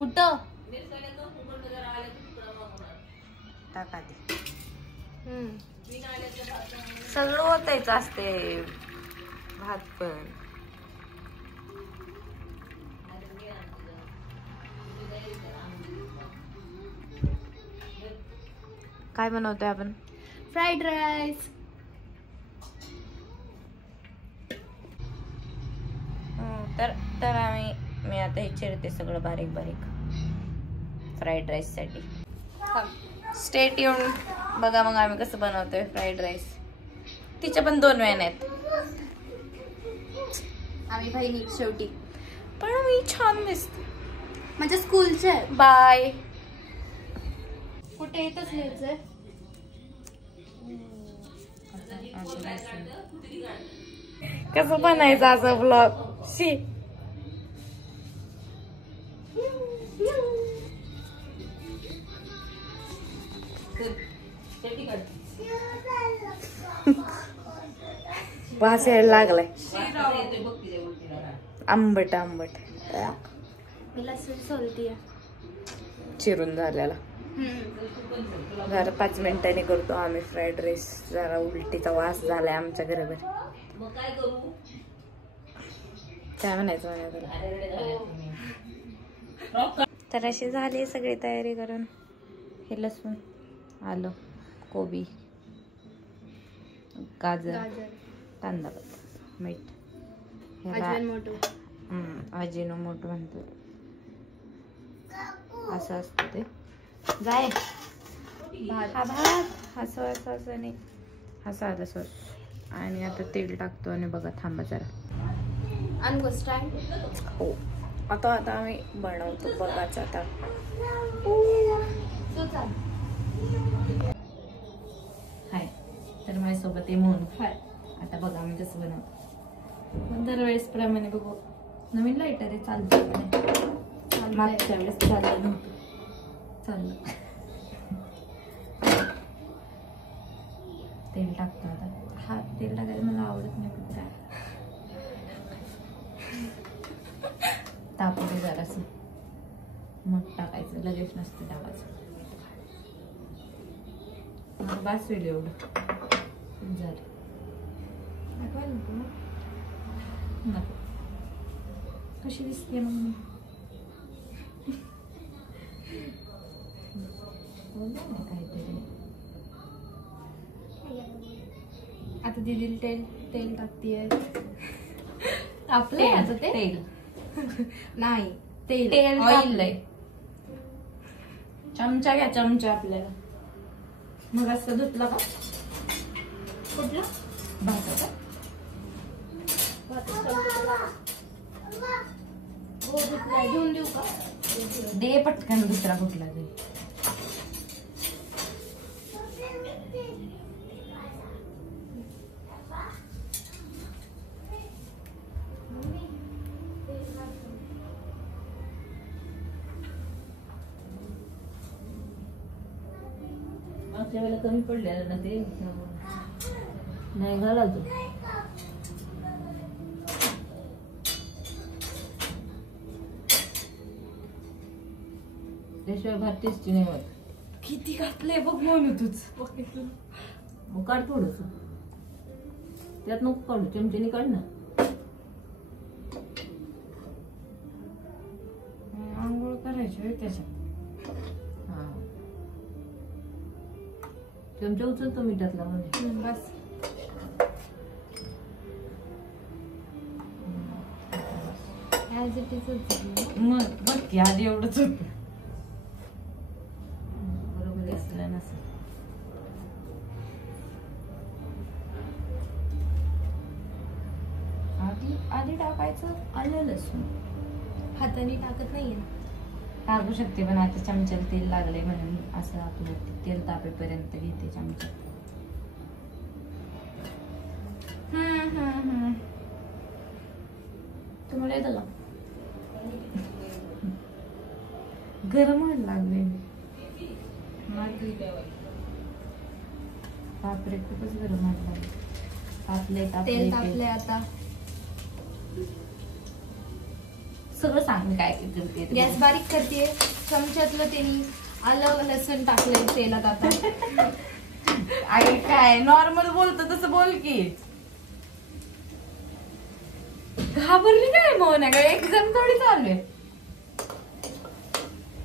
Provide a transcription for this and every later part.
कुठं टाका दे. सगळं होतायच असते भात पण. काय बनवतोय आपण? Fried rice. तर मी आता हे चिरते सगळं बारीक बारीक फ्राईड राईस साठी. स्टेट येऊन बघा मग आम्ही कसं बनवतोय फ्राईड राईस. तिच्या पण 2 वेळा आहेत. आम्ही बहिणी शेवटी. पण मी छान दिसते. माझ्या स्कूलचे. बाय. कुठे येतच लिहायचंय. कसं बनायचं असं ब्लॉग शी. वास यायला लागलाय. आंबट आंबट. चिरून झालेला. जरा 5 मिनिटांनी करतो आम्ही फ्राईड राईस. जरा उलटीचा वास झालाय आमच्या घरावर. काय म्हणायचं मला. तर अशी झाली सगळी तयारी करून. हे लसूण, आलं, कोबी, गाजर, कांदा, मीठ, अजिनोमोटो म्हणतो असं असतं ते. जाय भात असं असं असं नाही असं आलं सर. आणि आता तेल टाकतो आणि बघा थांबा जरा. हो आता आम्ही बनवतो बघाच आता. हाय तर माझ्यासोबत म्हणून आता बघा मी कसं बनवतो. दरवेळेस प्रमाणे बघू. नवीन लाईटर आहे चालतं. मागच्या वेळेस चाललं नव्हतं. चाललं. तेल टाकतो आता. हा तेल टाकायला मला आवडत नाही पण काय. तापवते जरासं मग टाकायचं. लगेच नसतं टाकायचं. बास होईल एवढं झालं. नको. कशी दिसते मग मी. काहीतरी आता दीदी तेल टाकतीये. आपले आता ते तेल नाही तेल ऑइल आहे. चमचा घ्या चमचा आपल्याला. मग असं धुतला का कुठला भाताचा. हो धुतला. घेऊन देऊ का. दे पटकन दुसरा कुठला दे. मागच्या वेळेला कमी पडलेलं ना ते नाही घालायचं. त्याशिवाय भात टेस्टी नाही होत. किती घातलंय बघ म्हणून तुझ. मग काढ थोडस. त्यात नको काढू. चमच्याने काढ ना. आंघोळ करायची त्याच्यात. हा चमचा उचलतो मिठातला मध्ये. बस ऍज इट इज. मग बघ की आधी एवढंच होत. बरोबर असलं नसेल. आधी टाकायचं आलं लसूण. हाताने टाकत नाहीये. टाकू शकते पण आता चमच्याला तेल लागले म्हणून असं आपलं तेल तापेपर्यंत घेते चमचा. तुम्हाला येतं का. गरम व्हायला लागले. बापरे खूपच गरम व्हायला लागले. तापले तेल तापले आता. सगळं सांग मी काय करते ते. गॅस बारीक करते. चमच्यातलं त्यांनी आलं लसूण टाकलंय तेलात आता. आई काय नॉर्मल बोलतो तसं बोल की. घाबरली काय मग काय एक्झाम थोडी चालू आहे.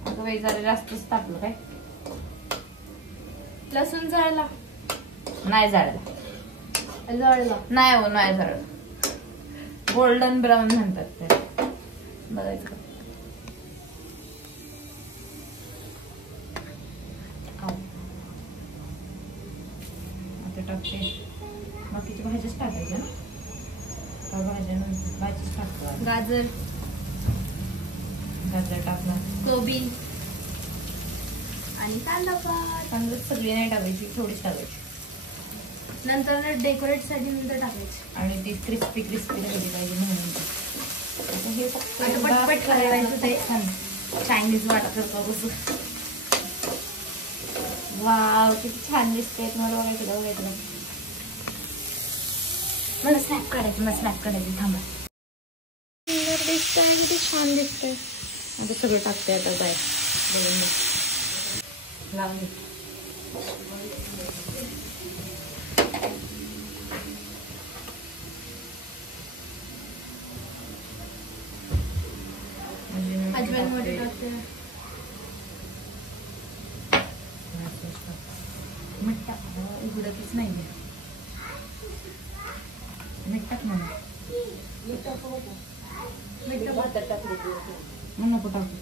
अगं बाई जरा जास्तच टाकलं काय. लसूण जळला. नाही झालं. जळला नाही हो नाही झालं. गोल्डन ब्राऊन म्हणतात ते. बघायचं का? आता टाकते. बाकीच्या भाज्याच टाकायच्या ना. भाजीच टाकतो. गाजर गाजर टाकला. कोबी आणि कांदा पात. कांदा सगळी नाही टाकायची थोडीच टाकायची. नंतर डेकोरेट साठी नंतर टाकायची. आणि ती क्रिस्पी राहिली पाहिजे म्हणून. आता हे फक्त आता पटपट करायचं ते. चायनीज वाटत करतो कसं. वाव किती छान दिसते. तुम्हाला बघायचं. मला स्नॅप काढायचं थांबा. सुंदर दिसतंय. किती छान दिसतंय. आता सगळं टाकते आता बाय. बघून लावून दे. अजवाइन मध्ये टाकते. मीठ टाक. उघडतच नाही. मीठ टाक म्हणून. मग नको टाकू.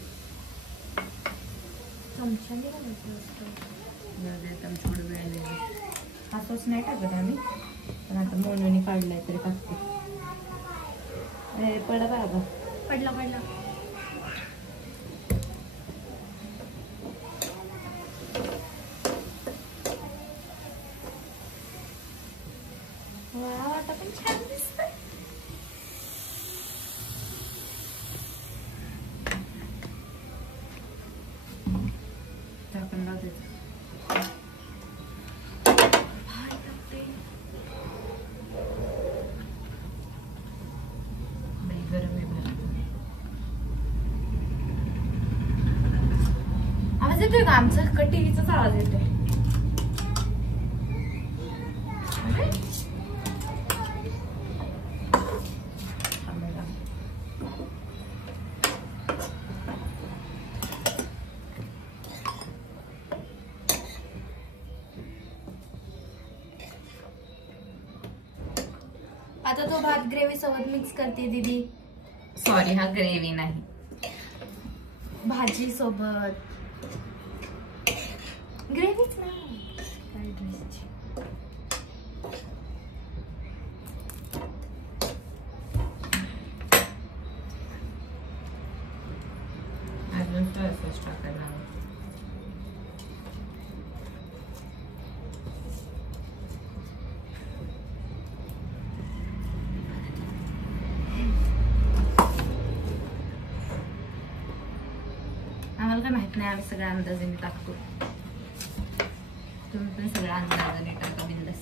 चमच्याने घालायचं असतं. थोडं वेळ लागेल. हा सॉस नाही टाकत आम्ही पण आता मोनूने काढलाय तरी टाकते. पडा बाबा. पडला. वाव आता पण छान दिसतंय. झाकण लावते. गरम आहे. आवाज येतोय का? आमचा टीव्हीचाच आवाज येतोय. आता तो भात ग्रेव्ही सोबत मिक्स करते दीदी. सॉरी हा ग्रेव्ही नाही. भाजी सोबत. ग्रेव्हीच नाही. फ्राईड राईसची. अजून सोया सॉस टाकायला. आम्हाला काय माहित नाही. आम्ही सगळ्या अंदाजाने टाकतो. तुम्ही पण सगळ्या अंदाजाने टाका बिंदास.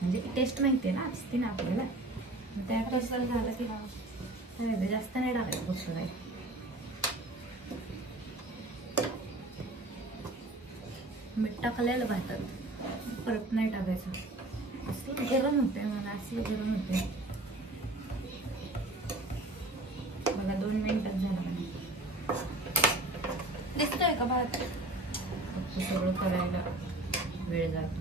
म्हणजे टेस्ट माहिती आहे ना असते ना आपल्याला. त्या टेस्ट झालं की जास्त नाही टाकायचं. फक्त काय मीठ टाकलेलं भातात. परत नाही टाकायचं. असलं गरम होतंय मला. असलं गरम होतंय. मला 2 मिनिटात झालं. दिसतोय का भात? फक्त सगळं करायला वेळ जातो.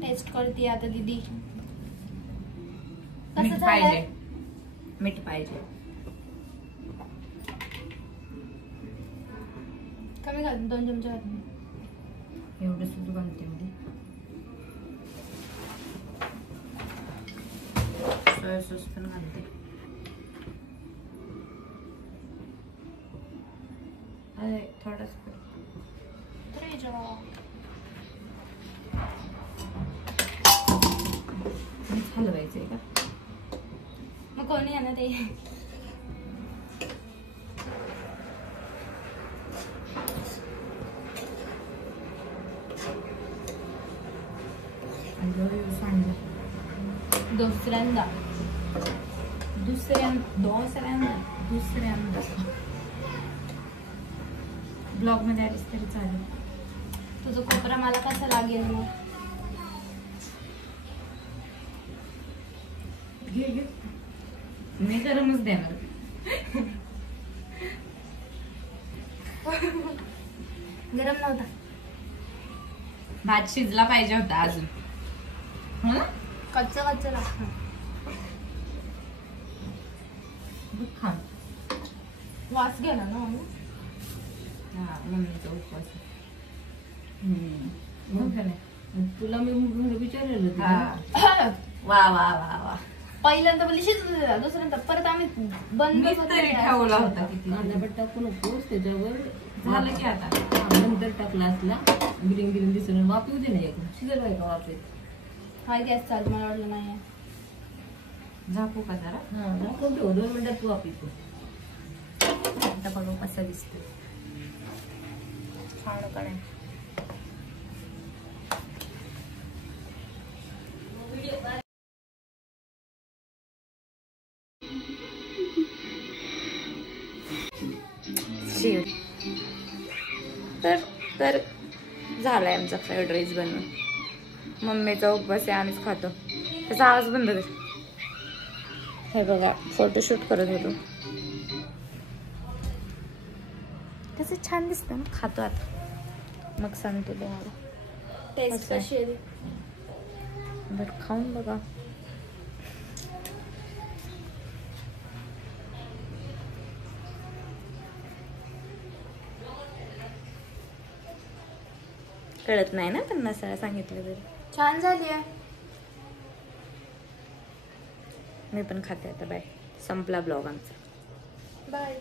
टेस्ट करते आता दीदी. मीठ कसं पाहिजे. झालंय? मीठ पाहिजे. कमी घाल. 2 चमचे घाल. एवढं सुद्धा घालते मध्ये. सोया सॉस पण घालते. अरे थोडाच हलवायचंय का? मग कोणी आहे ना ते. दुसऱ्यांदा ब्लॉग मध्ये आलीस तरी चालेल. तुझं कोपरा मला कसं लागेल मग? घे मी गरमच देणार. गरम नव्हता. भात शिजला पाहिजे होता अजून. कच्च लागतं. खा. वास गेला ना. हा मम्मीचा उपवास. तुला मी विचारलेलं. वा वा वा वा. पहिल्यांदा बोलली शिजू दिला, दुसऱ्यांदा परत आम्ही बंद तरी ठेवला होता. कांदापट टाकू नकोस त्याच्यावर. झालं की आता नंतर टाकला असला ग्रीन ग्रीन दिसून वापरू दे ना. एक शिजल आहे का वापरे. हाय गॅस चालू. मला वाटलं नाही झाकू का जरा. हा झाकून ठेव 2 मिनिटात तू वापरतो. आता बघू कसं दिसतं. छान कडे तर झालाय आमचा फ्राईड राईस बनवून. मम्मीचा उपवास आहे, आम्हीच खातो. त्याचा आवाज बंद कर. हे बघा फोटोशूट करत होतो. कसं छान दिसतं ना. खातो आता मग सांगतो तुम्हाला टेस्ट कशी आहे. बरं खाऊन बघा. कळत नाही ना पण मसाला सांगितलं तरी. छान झाली आहे. मी पण खाते आता. बाय. संपला ब्लॉग आमचा. बाय.